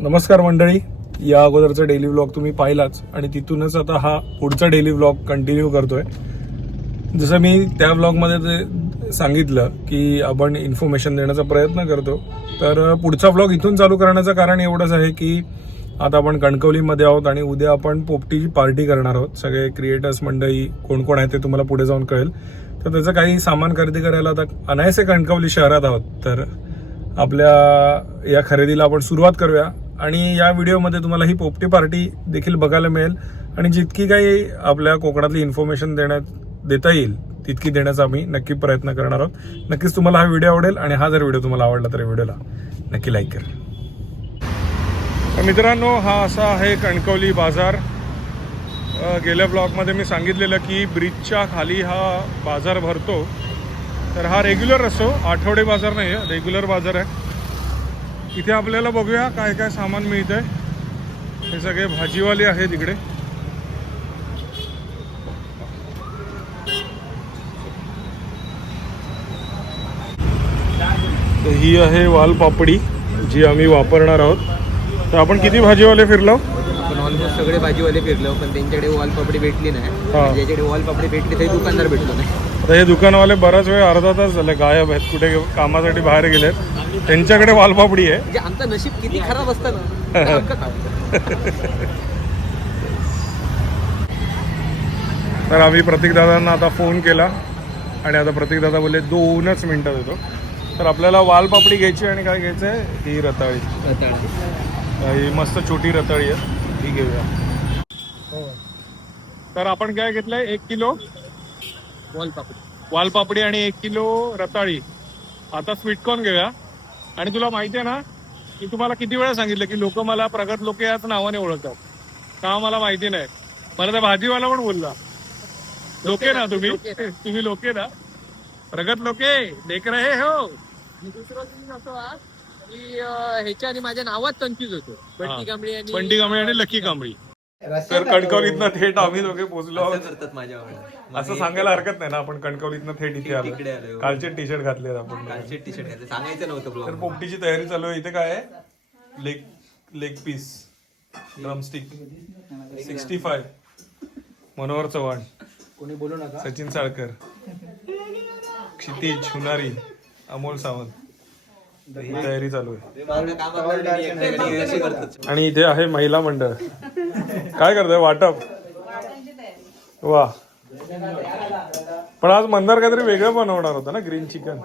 नमस्कार मंडळी, या अगोदरचा डेली व्लॉग तुम्ही पाहिलाच आणि तिथूनच आता हा पुढचा डेली व्लॉग कंटिन्यू करतोय. जसं मी त्या व्लॉगमध्ये सांगितलं की आपण इन्फॉर्मेशन देण्याचा प्रयत्न करतो, तर पुढचा व्लॉग इथून चालू करण्याचं कारण एवढंच आहे की आता आपण कणकवलीमध्ये आहोत आणि उद्या आपण पोपटीची पार्टी करणार आहोत. सगळे क्रिएटर्स मंडळी कोण कोण आहे ते तुम्हाला पुढे जाऊन कळेल. तर त्याचं काही सामान खरेदी करायला आता अनायसे कणकवली शहरात आहोत. तर आपल्या या खरेदीला आपण सुरुवात करूया आणि या व्हिडिओमध्ये तुम्हाला ही पोपटी पार्टी देखील बघायला मिळेल आणि जितकी काही आपल्या कोकणातली इन्फॉर्मेशन देता येईल तितकी देण्याचा आम्ही नक्की प्रयत्न करणार आहोत. नक्कीच तुम्हाला हा व्हिडिओ आवडेल आणि हा जर व्हिडिओ तुम्हाला आवडला तर व्हिडिओला नक्की लाईक करा. तर मित्रांनो, हा असा आहे कणकवली बाजार. गेल्या ब्लॉगमध्ये मी सांगितलेलं की ब्रिजच्या खाली हा बाजार भरतो. तर हा रेग्युलर असतो, आठवडे बाजार नाही आहे, रेग्युलर बाजार आहे. इथे आपल्याला बघूया काय काय सामान मिळत आहे. हे सगळे भाजीवाले आहेत इकडे. तर ही आहे वालपापडी जी आम्ही वापरणार आहोत. तर आपण किती भाजीवाले फिरलो? आपण ऑलमोस्ट सगळे भाजीवाले फिरलो, पण त्यांच्याकडे वालपापडी भेटली नाही. ज्याच्याकडे वालपापडी भेटली ते दुकानदार भेटलो नाही. आता हे दुकानवाले बराच वेळ अर्धा तास झाले गायब आहेत, कुठे कामासाठी बाहेर गेलेत. त्यांच्याकडे वालपापडी आहे. म्हणजे आमचं नशीब किती खराब असतं ना. तर आम्ही प्रतीक दादांना आता फोन केला आणि आता प्रतीक दादा बोलले 2च मिनिटं देतो. तर आपल्याला वालपापडी घ्यायची आणि काय घ्यायचं आहे, ही रताळी. ही मस्त छोटी रताळी आहे, ही घेऊया. तर आपण काय घेतलंय, 1 किलो वालपापडी आणि 1 किलो रताळी. आता स्वीटकॉर्न घेऊया. आणि तुला माहिती आहे ना की तुम्हाला किती वेळा सांगितलं की लोक मला प्रगत लोके याच नावाने ओळखतात. का मला माहिती नाही. मला त्या भाजीवाला पण बोलला, लोके ना तुम्ही लोके ना, प्रगत लोके देख रहे हो. दुसरं असं की ह्याच्या आणि माझ्या नावात कन्फ्युज होतो. बंटी कांबळी आणि लकी कांबळी. तर कणकवलीतनं थेट आम्ही दोघे पोहोचलो आहोत. असं सांगायला हरकत नाही ना, आपण कणकवलीतनं थेट इथे आलो. कालचे टी शर्ट घातले आपण. सांगायचं नव्हतं. तर पोपटीची तयारी चालू आहे. इथे काय आहे, leg piece, drumstick, 65, Manohar Chavan, कोणी बोलू नका, सचिन साळकर, क्षितिज हुनारी, अमोल सावंत. ही तयारी चालू आहे. आणि इथे आहे महिला मंडळ. काय करतोय, वाटप. वा, पण आज मंदार काहीतरी वेगळं बनवणार होता ना, ग्रीन चिकन.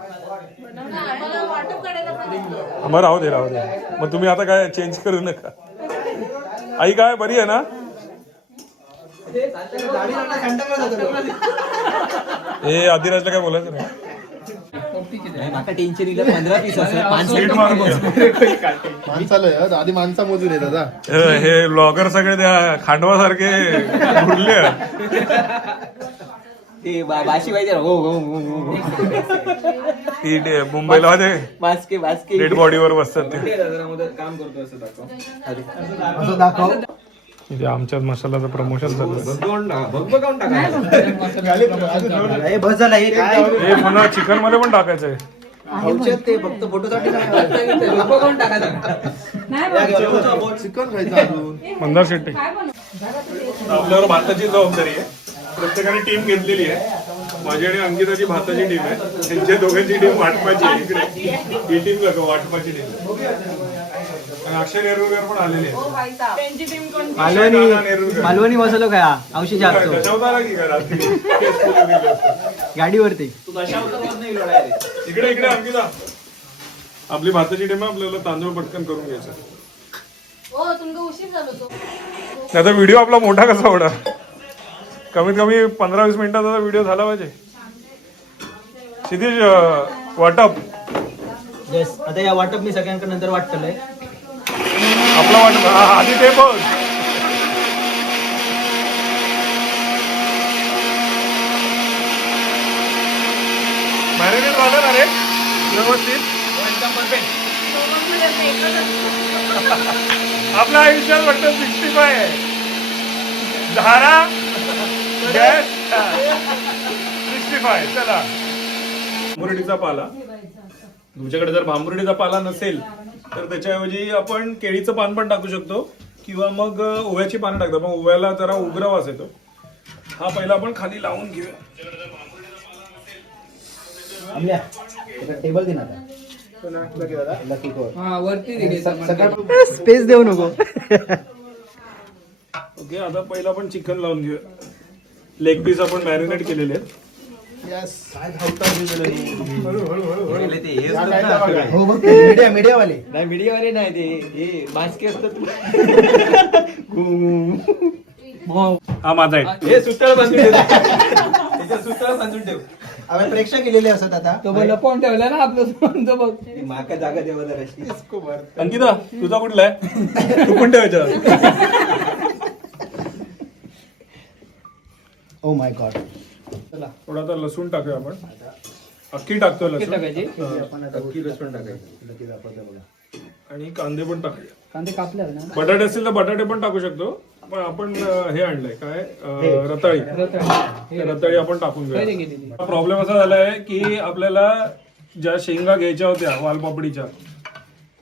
मग राहू दे. मग तुम्ही आता काय चेंज करू नका. आई काय बरी आहे ना? हे आदिराजला काय बोलायचं नाही. टेन्शन 15 पीस आधी माणसा मोजून आहे दादा. हे ब्लॉगर सगळे त्या खांडवासारखे उरले. बाशी पाहिजे. मुंबईला होते बास्के डेड बॉडीवर बसतात ते. काम करतो असं दाखव. इथे आमच्यात मसाल्याचं प्रमोशन चालू आहे. हे पुन्हा चिकन मध्ये पण टाकायचं आहे. ते फक्त फोटोसाठी चिकन खायचं. मंदार शेट्टी, आपल्यावर भाताची जबाबदारी आहे. प्रत्येकाने टीम घेतलेली आहे. माझी आणि अंकिताची भाताची टीम आहे. त्यांच्या दोघांची टीम वाटपाची आहे. इकडे ही टीम वाटपाची टीम. अक्षय नेरुरकर पण आलेले आहेत. मालवणी मसालो काय औषधी गाडीवरती. इकडे अंकिता, आपली भाताची टीम आहे. आपल्याला तांदूळ पटकन करून घ्यायचं. आता व्हिडिओ आपला मोठा कसा होणार, कमीत कमी 15-20 मिनिटाचा व्हिडिओ झाला पाहिजे. क्षितिज, वाटप. आता या वाटप मी सगळ्यांकडे नंतर वाटतलंय. आपला वाटप आधी ते बघ. मॅरिनेट झालं ना रे व्यवस्थित. आपल्या आयुष्यात वाटतं 65 आहे. धारा गॅस 65. चला, भांबुर्डीचा पाला. तुमच्याकडे जर भांबुर्डीचा पाला नसेल तर त्याच्याऐवजी आपण केळीचं पान पण टाकू शकतो किंवा मग ओव्याची पानं टाकतो. मग ओव्याला जरा उग्र वास येतो. हा पहिला आपण खाली लावून घेऊया. टेबल दे ना स्पेस देऊ नको. ओके, आता पहिला आपण चिकन लावून घेऊया. लेग पीस आपण मॅरिनेट केलेले आहेत. मीडिया वाले नाही मीडियावाले नाही ते मास्के असतात. हा माझा आहे. हे सुताळ बांधून ठेव. त्याच्या सुताळ बांधून ठेव. आम्ही प्रेक्षक केलेले असत आता तो बोल लपवून ठेवला ना आपलं तो बघ. माका जागा देवा जराशी. अंकिता तुझा कुठला आहे? तू पण ठेवायचा. Oh my God. थोडा आता लसूण टाकूया आपण. अख्खी टाकतो लसूण. टाकायची आणि कांदे पण टाकूया. कांदे कापले ना. बटाटे असतील तर बटाटे पण टाकू शकतो. पण आपण हे आणलंय काय रताळी. रताळी आपण टाकून घेऊया. प्रॉब्लेम असा झालाय की आपल्याला ज्या शेंगा घ्यायच्या होत्या वालपापडीच्या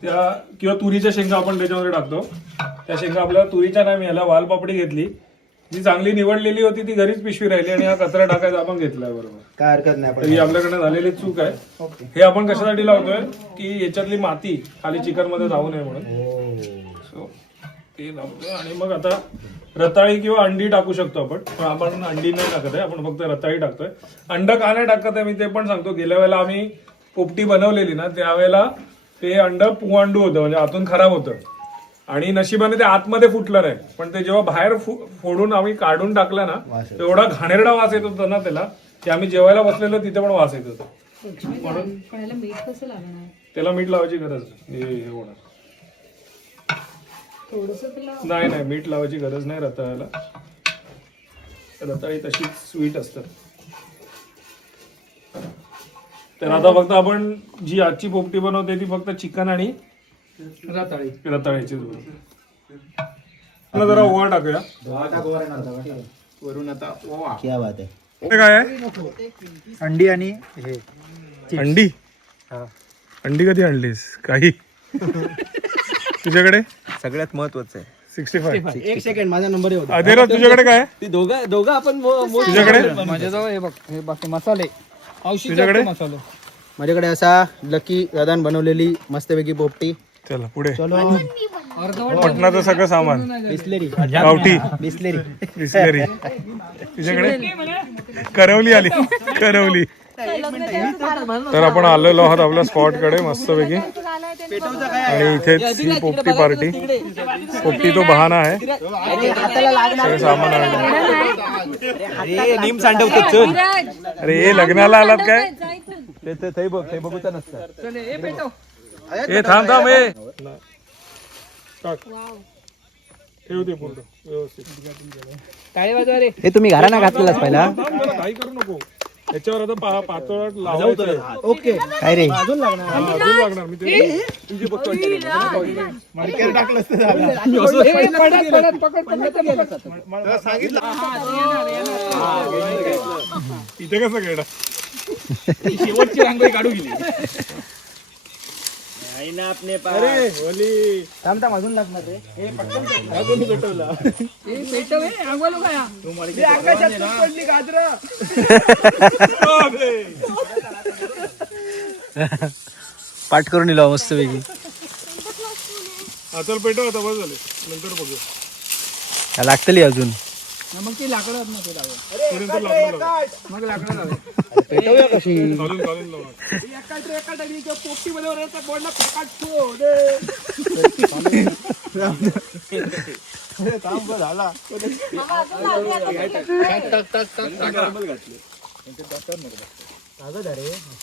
त्या किंवा तुरीच्या शेंगा आपण त्याच्यामध्ये टाकतो. त्या शेंगा आपल्याला तुरीच्या नाही मिळाल्या. वालपापडी घेतली जी चांगली निवडलेली होती ती घरीच पिशवी राहिली आणि हा कचरा टाकायचा आपण घेतलाय. बरोबर, काय हरकत नाही. तर ही आपल्याकडे झालेली चूक आहे. हे आपण कशासाठी लावतोय की याच्यातली माती खाली चिकन मध्ये जाऊ नये म्हणून. सो ते लावतोय. आणि मग आता रताळी किंवा अंडी टाकू शकतो आपण. पण आपण अंडी नाही टाकत आहे, आपण फक्त रताळी टाकतोय. अंड का नाही टाकत आहे मी ते पण सांगतो. गेल्या वेळेला आम्ही पोपटी बनवलेली ना त्यावेळेला ते अंड पुआंडू होतं, म्हणजे आतून खराब होतं. आणि नशिबाने ते आतमध्ये फुटलं नाही, पण ते जेव्हा बाहेर फोडून आम्ही काढून टाकलं ना एवढा घाणेरडा वास येत होता ना त्याला, की आम्ही जेवायला बसलेलो तिथे पण वास येत होता. म्हणून त्याला मीठ लावायची गरज हे होणार नाही. नाही मीठ लावायची गरज नाही रताळ्याला. रताळी तशी स्वीट असतात. तर आता फक्त आपण जी आजची पोपटी बनवते ती फक्त चिकन आणि रताळ्याची जरा ओवा टाकूया वरून आता क्या बात आहे. हे काय आहे? अंडी आणि हे अंडी. अंडी कधी आणलीस? काही तुझ्याकडे सगळ्यात महत्वाचं आहे 65. एक सेकंड माझा नंबर येऊ. अधेरा तुझ्याकडे काय? ती दोघं आपण तुझ्याकडे माझ्याजवळ हे बघ, हे बाकी मसाले तुझ्याकडे? मसाले. माझ्याकडे असा लकी दादान बनवलेली मस्तपैकी पोपटी. चला पुढे. चलो पटणाचं सगळं सामान. बिस्लेरी गावठी बिस्लेरी बिस्लरी. तुझ्याकडे करवली आली. करवली. तर आपण आलेलो आहोत आपल्या स्पॉट कडे मस्तपैकी. आणि इथेच ही पोपटी पार्टी. पोपटी तो बहाना आहे. सगळं सामान आहे. नीम सांडवतो चल. अरे हे लग्नाला आलात काय? ते बघूचा नसतं. हे थांब थांब हे टाक. ठेव ते पूर्ण व्यवस्थित. टाळी वाजवा रे. हे तुम्ही घराना घातलेलाच पहिला. काही करू नको. याच्यावर आता पातळ लावायचं. ओके काय रे अजून लागणार. मी ते तुझी बघतो. इथे कसं गेला? शेवटची रांगोळी काढू गेली. अरे ओली थांब अजून लागणार रे. पाठ करून दिला मस्त पैकी. चल पेटव आता. बस झाले. नंतर बघू. लागतली अजून. मग ती लाकडं ना ते लावा. मग लाकडं लावा. पेटवूया कशी. घालून लावणार.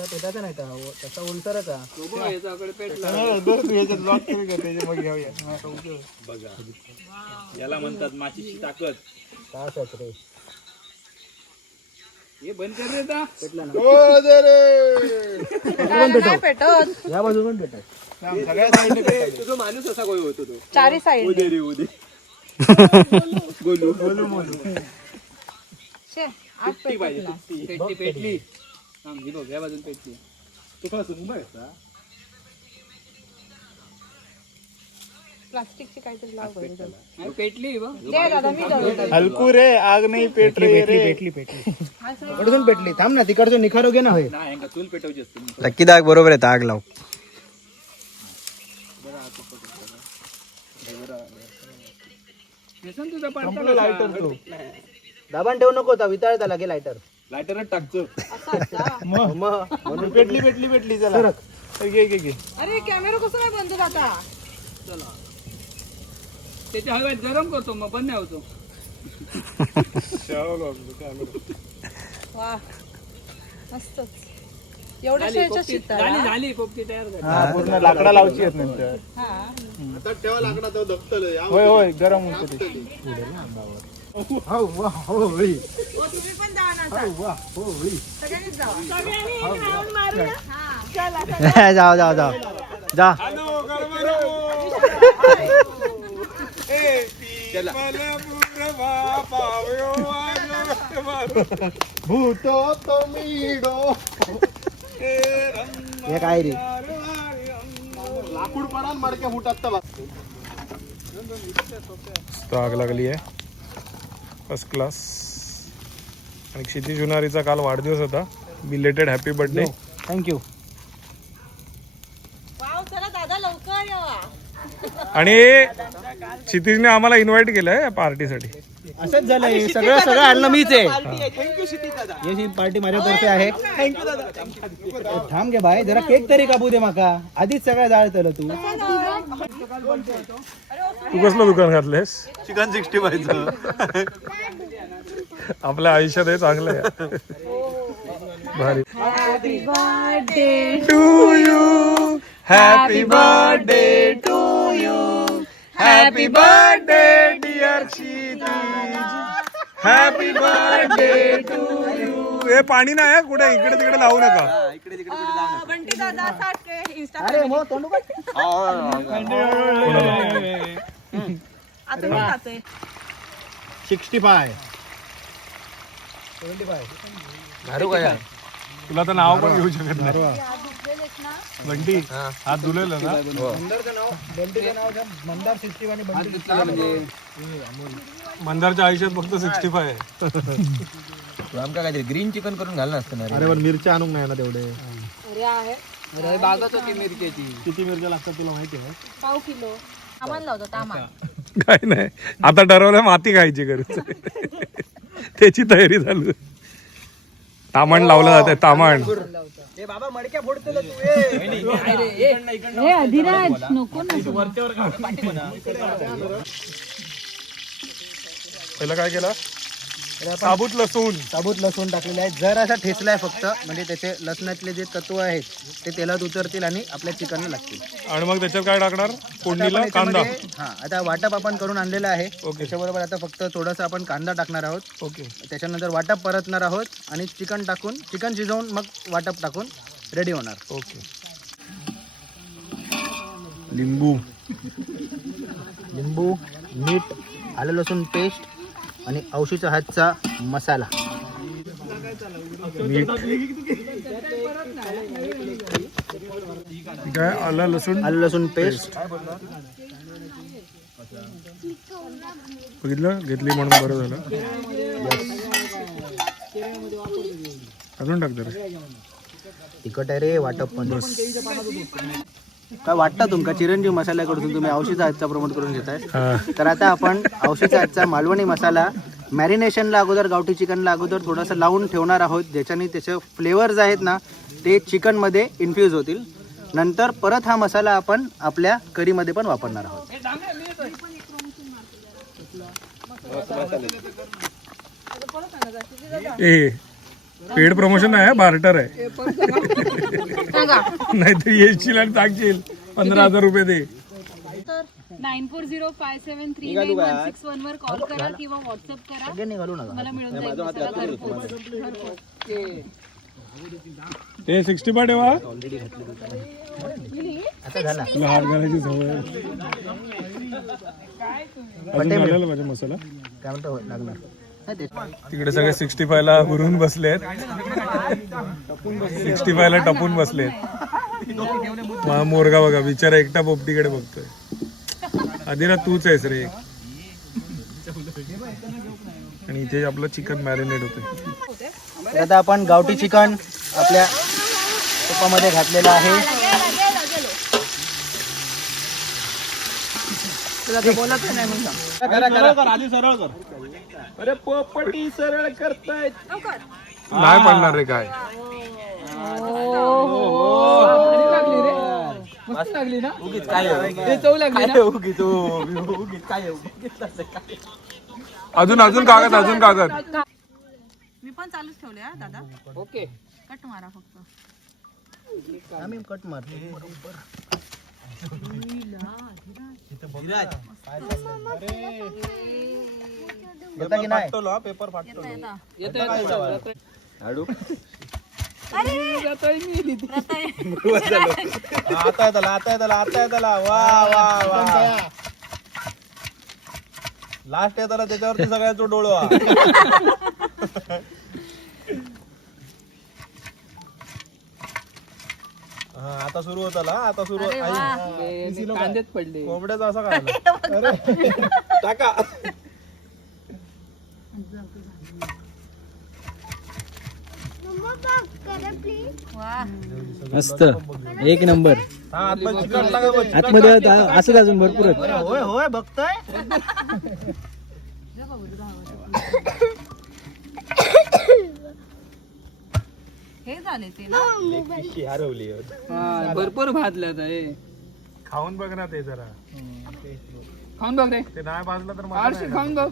पेटाचा नाही तसा उलसराचा. याला म्हणतात माचीची ताकद. हे बंद कर रे आता. या बाजून पेटत. तुझा माणूस असा गोय होतो तो. चारी साईड पेटली. थांब, ही बघ, या बाजून पेटली. तो काय सुंदर आहे का? प्लास्टिकची काहीतरी लाव बरं. पेटली बघ. दे दादा मी जळवतो. हलकू रे आग नाही पेट रे पेटली कडून पेटली. थांब ना तिकडचं निखारो घे ना होय. चूल पेटवची असते. नक्की दाग बरोबर आहे आग लाव. तुझा पाडता लायटर तो. दाबान ठेवू नको वितळ त्याला घे लायटर. लायटरच टाकतो. म्हणून पेटली चला घे अरे कॅमेरा कसं नाही बंद आता. चला त्याच्या हवेत गरम करतो मग बंद नाही होतो. वा मस्तच. एवढ्या शेळच्या शिकतात. झाली पोपटी तयार झाली. हा पूर्ण लाकडा लावची आहेत नंतर. होय होय गरम होतं ते. तुम्ही पण जा ना. सगळ्यांनीच जावा. जाओ जाओ जाओ जा. भूतो तो मीडो हे काय रे. लाकूड पडा मडक्या फुटात आग लागली आहे फर्स्ट क्लास. आणि क्षितिज जुनारीचा काल वाढदिवस होता. Belated happy birthday. Thank you. Wow चला दादा लवकर या. आणि क्षितिजने आम्हाला इन्व्हाइट केलंय पार्टीसाठी. असंच झालंय. सगळं आणलं मीच आहे. ही पार्टी माझ्यातर्फे आहे. थांब घे बाय जरा केक तरी कापू दे माका. आधीच सगळ्या जाळतलं तू. तू कसलं दुकान घातलंयस? चिकन 65 आपल्या आयुष्यात हे चांगलं आहे. भारी. Happy birthday to you. Happy birthday to you. Happy birthday dear Kshitij. Happy birthday to you. हे पाणी नाही आहे कुठे इकडे तिकडे लावू नका. बंटी दादा सारखे इंस्टा अरे हो तोंड बघ. आता मी खाते. 65 तुला तर नाव पण घेऊ शकत नाही. बंटी हात धुलेलं ना. मंदारचं नाव बंटीचं नाव मंदार 65 आणि बंटी. मंदारच्या आयुष्यात फक्त 65 आहे. आमका काहीतरी ग्रीन चिकन करून घालणं असतं ना रे. अरे पण मिरच्या आणून नाही ना तेवढे. अरे आहे अरे बागच होती मिरच्याची. किती मिरच्या लागतात तुला माहिती आहे? पाव किलो. तामान लावतो तामान. काय नाही आता ठरवलं माती खायची गरज. त्याची तयारी झाली. तामण लावलं जाते तामण. ए बाबा मडक्या फोडतो तू. हे अधिराज नको ना. पहिलं काय केलं? साबूत लसूण. साबूत लसूण टाकलेले आहे. जर असा ठेचलाय फक्त म्हणजे त्याचे लसणातले जे तत्व आहेत ते तेलात उतरतील आणि आपल्या चिकनला लागतील. आणि मग त्याच्यात काय टाकणार? फोडणीला कांदा. हा आता वाटप आपण करून आणलेलं आहे. ओके. त्याच्याबरोबर आता फक्त थोडंसं आपण कांदा टाकणार आहोत. ओके. त्याच्यानंतर वाटप परतणार आहोत आणि चिकन टाकून चिकन शिजवून मग वाटप टाकून रेडी होणार. ओके. लिंबू. लिंबू, मीठ, आलं लसूण पेस्ट आणि औशीच्या हातचा मसाला. मीठ. काय आलं लसूण. आलं लसूण पेस्ट. बघितलं घेतली म्हणून बरं झालं. अजून टाक जरा. तिखट आहे रे वाटप पण. काय वाटतं तुमका चिरंजीव मसाल्याकडून तुम्ही औषधा हातचा प्रमोट करून घेताय. तर आता आपण औषधा हातचा मालवणी मसाला मॅरिनेशनला अगोदर गावठी चिकनला अगोदर थोडासा लावून ठेवणार आहोत ज्याच्याने त्याचे फ्लेवर्स आहेत ना ते चिकनमध्ये इन्फ्यूज होतील. नंतर परत हा मसाला आपण आपल्या करीमध्ये पण वापरणार आहोत. ए पेड प्रमोशन आहे बार्टर आहे. नाहीतर येशील आणि सांगशील 15,000 रुपये दे. 9405739161 वर कॉल करा किंवा व्हॉट्सअप करा. सगळ्यांनी घालू नका. मला मिळून जाईल मसाला घरपोच. ते 65 ठेवा. आता झाला. तुला हात घालायची सवय. अजून घालायला पाहिजे मसाला. काय म्हणतो लागणार. तिकडे सगळे 65 ला भरून बसलेत. 65 ला टपून बसलेत. मोरगा बघा बिचारा एकटा पोपटीकडे बघतोय. आदिरा तूच आहेस रे. आणि इथे आपलं चिकन मॅरिनेट होते. तर आता आपण गावठी चिकन आपल्या तुपामध्ये घातलेलं आहे. आधी सरळ कर. अरे पोपटी सरळ करतायत. नाही पडणार रे काय. मस्त लागली ना उगीच काय ते चव लागली ना. उगीच काय अजून अजून कागद अजून कागद. मी पण चालूच ठेवले हा दादा. ओके कट मारा फक्त. आम्ही कट मारतो. येता की नाही? पेपर फाटतो. आता येताला वा वा वा. लास्ट येताला त्याच्यावरती सगळ्याचो डोळा. हा आता सुरू होताला. आता सुरू कांदेच पडले. कोंबड्याचा असा काय टाका. मस्त एक नंबर. हा आतमध्ये चिकन टाका बघ. आतमध्ये असंच अजून भरपूर. होय होय बघतोय. हे झाले ते ना. हरवली. हा, भरपूर भाजलं हे. खाऊन बघ ना ते जरा. खाऊन बघ रे. ते नाही भाजलं तर मला आरशी नाही खाऊन बघ.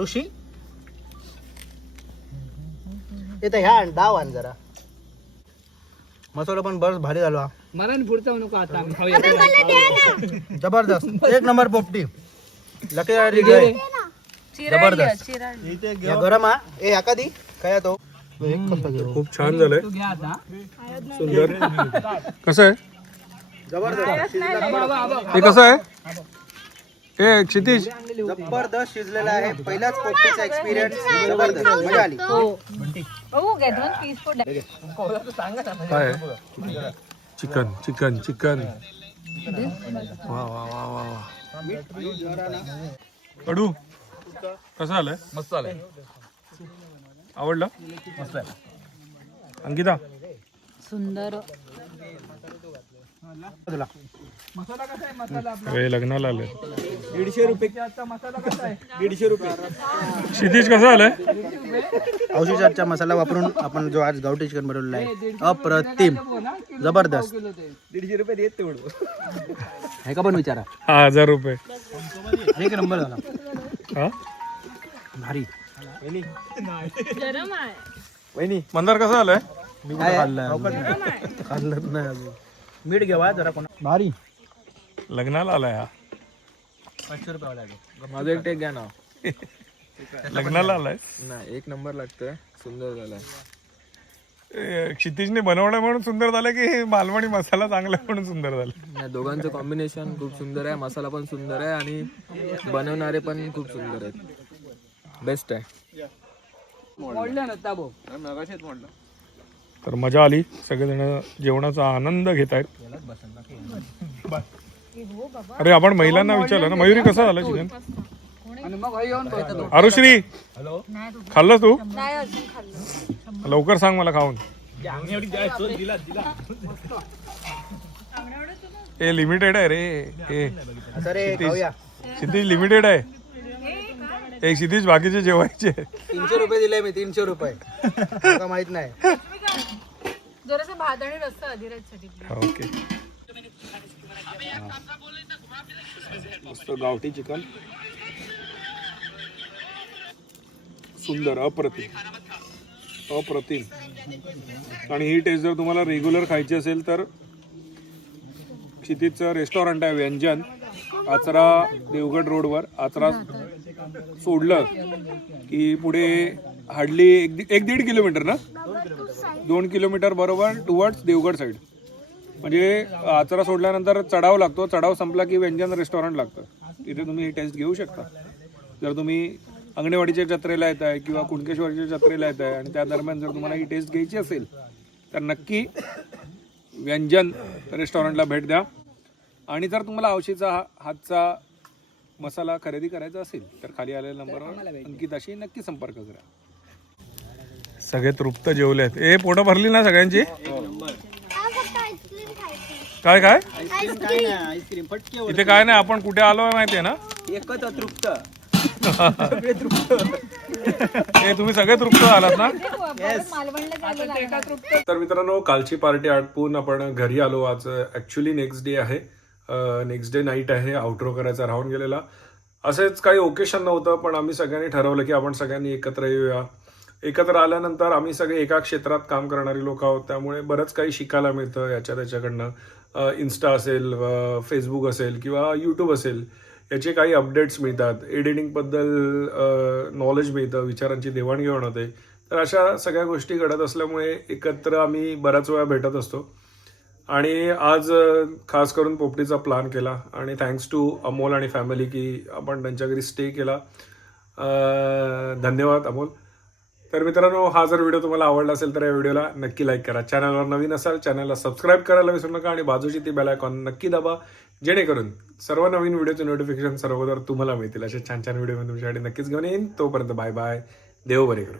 ऋषी इथे ह्या डाव आण जरा. मसाला पण बरंच भारी झाला. मला पुढचा नको आता आम्ही खाऊया. जबरदस्त एक नंबर पोपटी. लकी जबरदस्त. या गरम हा. ए याका दी काय तो. खूप छान झालंय. तू घ्या आता. सुंदर. कसं आहे जबरदस्त हे कसं आहे. ए क्षितिज जबरदस्त शिजलेला आहे. पहिलाच पोपटीचा एक्सपिरियन्स जबरदस्त. मजा आली. बघू घ्या 2 पीस फोड. काय आहे? Chicken chicken chicken. वा वा वा वा वा. कडू कसं आलंय. मस्त आलंय. आवडलं. मस्त आहे. अंकिता सुंदर. मसाला कसा आहे मसाला आपला. अरे लग्नाला आलंय. 150 रुपये. मसाला कसा आहे. 150 रुपये. क्षितिज कसं आलंय. औषधाचा मसाला वापरून आपण जो आज गावठी चिकन बनवलेला आहे अप्रतिम जबरदस्त. 150 रुपये देत तेवढं. हे का पण विचारा. 1000 रुपये. एक नंबर झाला. हा भारी. गरम आहे. वहिनी मंदार कसं आलंय. खाल्लंच नाही अजून. मीठ घेवा जरा कोणा. भारी. लग्नाला आलाय हा. 500 रुपये लागेल. माझं एक टेक घ्या ना. लग्नाला आलाय. नाही एक नंबर लागतोय. सुंदर झालाय. क्षितिजने बनवलं म्हणून सुंदर झालं की मालवणी मसाला चांगला म्हणून सुंदर झालं. या दोघांचं कॉम्बिनेशन खूप सुंदर आहे. मसाला पण सुंदर आहे आणि बनवणारे पण खूप सुंदर आहेत. बेस्ट आहे. मोडलं ना ताबो. तर मजा आली. सगळेजण जेवणाचा आनंद घेत आहेत. अरे आपण महिलांना विचारलं ना. मयुरी कसं झालं चिकन. आणि मग हे येऊन बघतो. आरुश्री खाल्लंस तू. नाही अजून खाल्लं. लवकर सांग मला खाऊन. हे लिमिटेड आहे रे. हे अरे खाऊया. क्षितिज लिमिटेड आहे. एक क्षितिज बाकीचे जेवायचे. 300 रुपये दिले मी. 300 रुपये. का माहित नाही. जरासं भात आणि रस्सा अधिराजसाठी. ओके. मस्त गावठी चिकन. सुंदर. अप्रतिम अप्रतिम. आणि ही टेस्ट जर तुम्हाला रेग्युलर खायची असेल तर क्षितिजचं रेस्टॉरंट आहे व्यंजन. आचरा देवगड रोडवर. आचरा सोडलं की पुढे हार्डली 1-1.5 किलोमीटर ना. 2 किलोमीटर बरोबर टुवर्ड्स देवगड साईड. म्हणजे आचरा सोडल्यानंतर चढाव लागतो. चढाव संपला की व्यंजन रेस्टॉरंट लागतं. तिथे तुम्ही ही टेस्ट घेऊ शकता. जर तुम्ही अंगणेवाडीच्या जत्रेला येत आहे किंवा कुणकेश्वरच्या जत्रेला येत आहे आणि त्या दरम्यान जर तुम्हाला ही टेस्ट घ्यायची असेल तर नक्की व्यंजन रेस्टॉरंटला भेट द्या. आणि जर तुम्हाला आवशीचा हातचा मसाला खरेदी करायचा असेल तर खाली आलेल्या नंबरवर अंकिताशी नक्की संपर्क करा. सगळे तृप्त जेवलेत. ए पोटं भरली ना सगळ्यांची? काय काय आईस्क्रीम फटके इथे काय नाही, आपण कुठे आलो माहितीये ना? एकच अतृप्त. हे तुम्ही सगळे तृप्त आलात ना? मालवणला जायला तर मित्रांनो, कालची पार्टी आटपून आपण घरी आलो. आज ऍक्च्युली नेक्स्ट डे आहे, नेक्स्ट डे नाईट आहे. आउटरो करायचा राहून गेलेला. असेच काही ओकेशन नव्हतं, पण आम्ही सगळ्यांनी ठरवलं की आपण सगळ्यांनी एकत्र येऊया. एकत्र आल्यानंतर आम्ही सगळे एका क्षेत्रात काम करणारी लोक आहोत, त्यामुळे बरंच काही शिकायला मिळतं याच्या त्याच्याकडनं. इन्स्टा असेल, फेसबुक असेल किंवा यूट्यूब असेल, याचे काही अपडेट्स मिळतात. एडिटिंगबद्दल नॉलेज मिळतं, विचारांची देवाणघेवाण होते. तर अशा सगळ्या गोष्टी घडत असल्यामुळे एकत्र आम्ही बऱ्याच वेळा भेटत असतो. आणि आज खास करून पोपटीचा प्लॅन केला आणि थँक्स टू अमोल आणि फॅमिली की आपण त्यांच्या घरी स्टे केला. धन्यवाद अमोल. तर मित्रांनो, हा जर व्हिडिओ तुम्हाला आवडला असेल तर या व्हिडिओला नक्की लाईक करा. चॅनलवर नवीन असाल चॅनलला सबस्क्राईब करायला विसरू नका आणि बाजूची ती बेल आयकॉन नक्की दाबा, जेणेकरून सर्व नवीन व्हिडिओचे नोटिफिकेशन सर्वत्र तुम्हाला मिळतील. असे छान छान व्हिडिओ मी तुमच्यासाठी नक्कीच घेऊन येईन. तोपर्यंत बाय बाय. देव बरे करू.